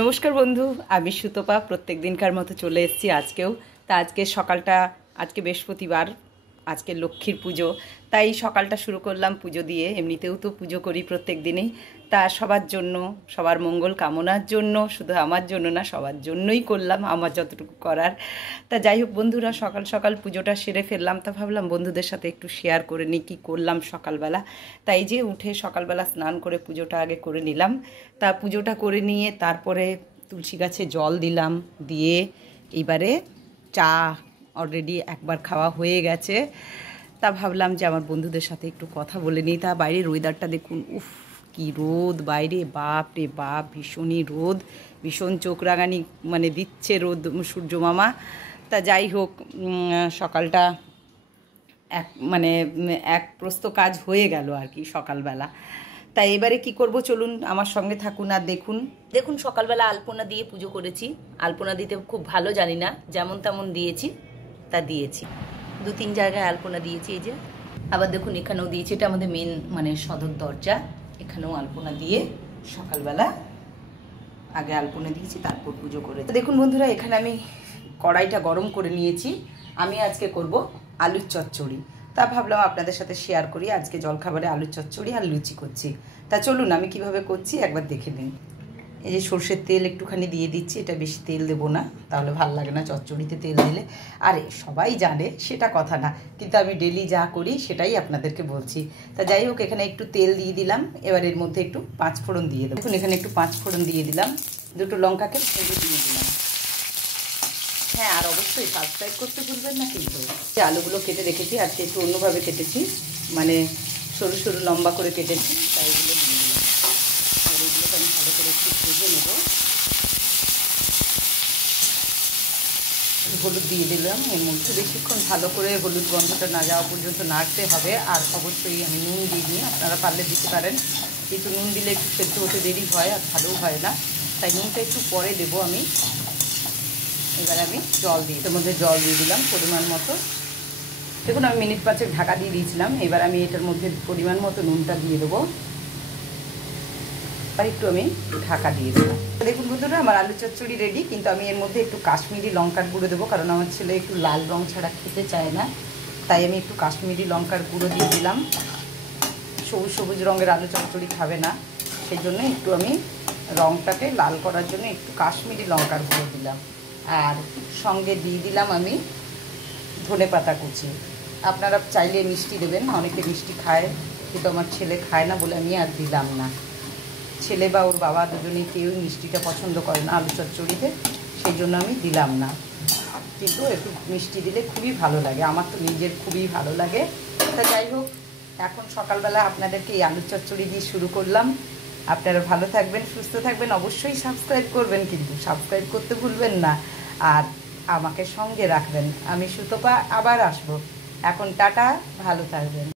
নমস্কার বন্ধু, আমি সুতপা প্রত্যেক দিনকার মতো চলে এসেছি আজকেও। তা আজকে সকালটা, আজকে বৃহস্পতিবার, আজকে লক্ষ্মীর পুজো, তাই সকালটা শুরু করলাম পুজো দিয়ে। এমনিতেও তো পুজো করি প্রত্যেক দিনই, তা সবার জন্য, সবার মঙ্গল কামনার জন্য, শুধু আমার জন্য না সবার জন্যই করলাম, আমার যতটুকু করার। তা যাই হোক বন্ধুরা, সকাল সকাল পুজোটা সেরে ফেললাম, তা ভাবলাম বন্ধুদের সাথে একটু শেয়ার করে নিই কী করলাম সকালবেলা। তাই যে উঠে সকালবেলা স্নান করে পুজোটা আগে করে নিলাম। তা পুজোটা করে নিয়ে তারপরে তুলসী গাছে জল দিলাম, দিয়ে এইবারে চা অলরেডি একবার খাওয়া হয়ে গেছে। তা ভাবলাম যে আমার বন্ধুদের সাথে একটু কথা বলে নিই। তা বাইরের ওয়েদারটা দেখুন, উফ কি রোদ বাইরে, বাপ রে বাপ, ভীষণই রোদ, ভীষণ চোখ রাঙানি মানে দিচ্ছে রোদ সূর্য মামা। তা যাই হোক, সকালটা এক প্রস্ত কাজ হয়ে গেল আর কি সকালবেলা। তাই এবারে কি করব, চলুন আমার সঙ্গে থাকুন আর দেখুন সকালবেলা আলপনা দিয়ে পুজো করেছি। আলপনা দিতে খুব ভালো জানি না, যেমন তেমন দিয়েছি, তা দিয়েছি। 2-3 জায়গায় আলপনা দিয়েছি, এই যে আবার দেখুন এখানেও দিয়েছি। এটা আমাদের মেন মানে সদর দরজা, এখানেও আলপনা দিয়ে সকালবেলা আগে আলপনা দিয়েছি, তারপর পুজো করেছি। দেখুন বন্ধুরা, এখানে আমি কড়াইটা গরম করে নিয়েছি। আমি আজকে করব আলুর চচ্চড়ি। তা ভাবলাম আপনাদের সাথে শেয়ার করি, আজকে জলখাবারে আলুর চচ্চড়ি আর লুচি করছি। তা চলুন আমি কিভাবে করছি একবার দেখে নিন। এই যে সর্ষের তেল একটুখানি দিয়ে দিচ্ছি, এটা বেশি তেল দেবো না, তাহলে ভাল লাগে না চচ্চড়িতে তেল দিলে। আরে সবাই জানে সেটা কথা না, কিন্তু আমি ডেলি যা করি সেটাই আপনাদেরকে বলছি। তা যাই হোক, এখানে একটু তেল দিয়ে দিলাম, এবার এর মধ্যে একটু 5 ফোড়ন দিয়ে দেবো। দেখুন এখানে একটু 5 ফোড়ন দিয়ে দিলাম, 2টো লঙ্কাকে ভেজে দিয়ে দিলাম। হ্যাঁ, আর অবশ্যই সাবস্ক্রাইব করতে ভুলবেন না কিন্তু। যে আলুগুলো কেটে রেখেছি, আজকে একটু অন্যভাবে কেটেছি, মানে সরু সরু লম্বা করে কেটেছি, তাই এগুলো দিয়ে দিলাম। আর এগুলোকে আমি ভালো করে একটু ভেজে নেব। হলুদ দিয়ে দিলাম এর মধ্যে, বেশিক্ষণ ভালো করে হলুদ গন্ধটা না যাওয়া পর্যন্ত নাড়তে হবে। আর অবশ্যই আমি নুন দিইনি, আপনারা পারলে দিতে পারেন, কিন্তু নুন দিলে একটু সেদ্ধ হতে দেরি হয় আর ভালোও হয় না, তাই নুনটা একটু পরে দেবো আমি। এবার আমি জল দিই, এর মধ্যে জল দিয়ে দিলাম পরিমাণ মতো। দেখুন আমি মিনিট 5 ঢাকা দিয়ে দিয়েছিলাম, এবার আমি এটার মধ্যে পরিমাণ মতো নুনটা দিয়ে দেবো, আর একটু আমি ঢাকা দিয়ে দেবো। দেখুন বন্ধুরা, আমার আলু চচ্চড়ি রেডি, কিন্তু আমি এর মধ্যে একটু কাশ্মীরি লঙ্কার গুঁড়ো দেবো, কারণ আমার ছেলে একটু লাল রং ছাড়া খেতে চায় না, তাই আমি একটু কাশ্মীরি লঙ্কার গুঁড়ো দিয়ে দিলাম। সবুজ সবুজ রঙের আলু চচ্চড়ি খাবে না, সেই জন্য একটু আমি রঙটাকে লাল করার জন্য একটু কাশ্মীরি লঙ্কার গুঁড়ো দিলাম। আর সঙ্গে দিয়ে দিলাম আমি ধনেপাতা কুচি। আপনারা চাইলে মিষ্টি দেবেন, অনেকে মিষ্টি খায়, কিন্তু আমার ছেলে খায় না বলে আমি আর দিলাম না। ছেলে বা ওর বাবা দুজনেই কেউই মিষ্টিটা পছন্দ করে না আলু চচ্চড়িতে, সেই জন্য আমি দিলাম না। কিন্তু একটু মিষ্টি দিলে খুবই ভালো লাগে, আমার তো নিজের খুবই ভালো লাগে। তা যাই হোক, এখন সকালবেলা আপনাদেরকে এই আলু চচ্চড়ি দিয়ে শুরু করলাম। আপনারা ভালো থাকবেন, সুস্থ থাকবেন, অবশ্যই সাবস্ক্রাইব করবেন, কিন্তু সাবস্ক্রাইব করতে ভুলবেন না, আর আমাকে সঙ্গে রাখবেন। আমি সুতপা আবার আসবো। এখন টাটা, ভালো থাকবেন।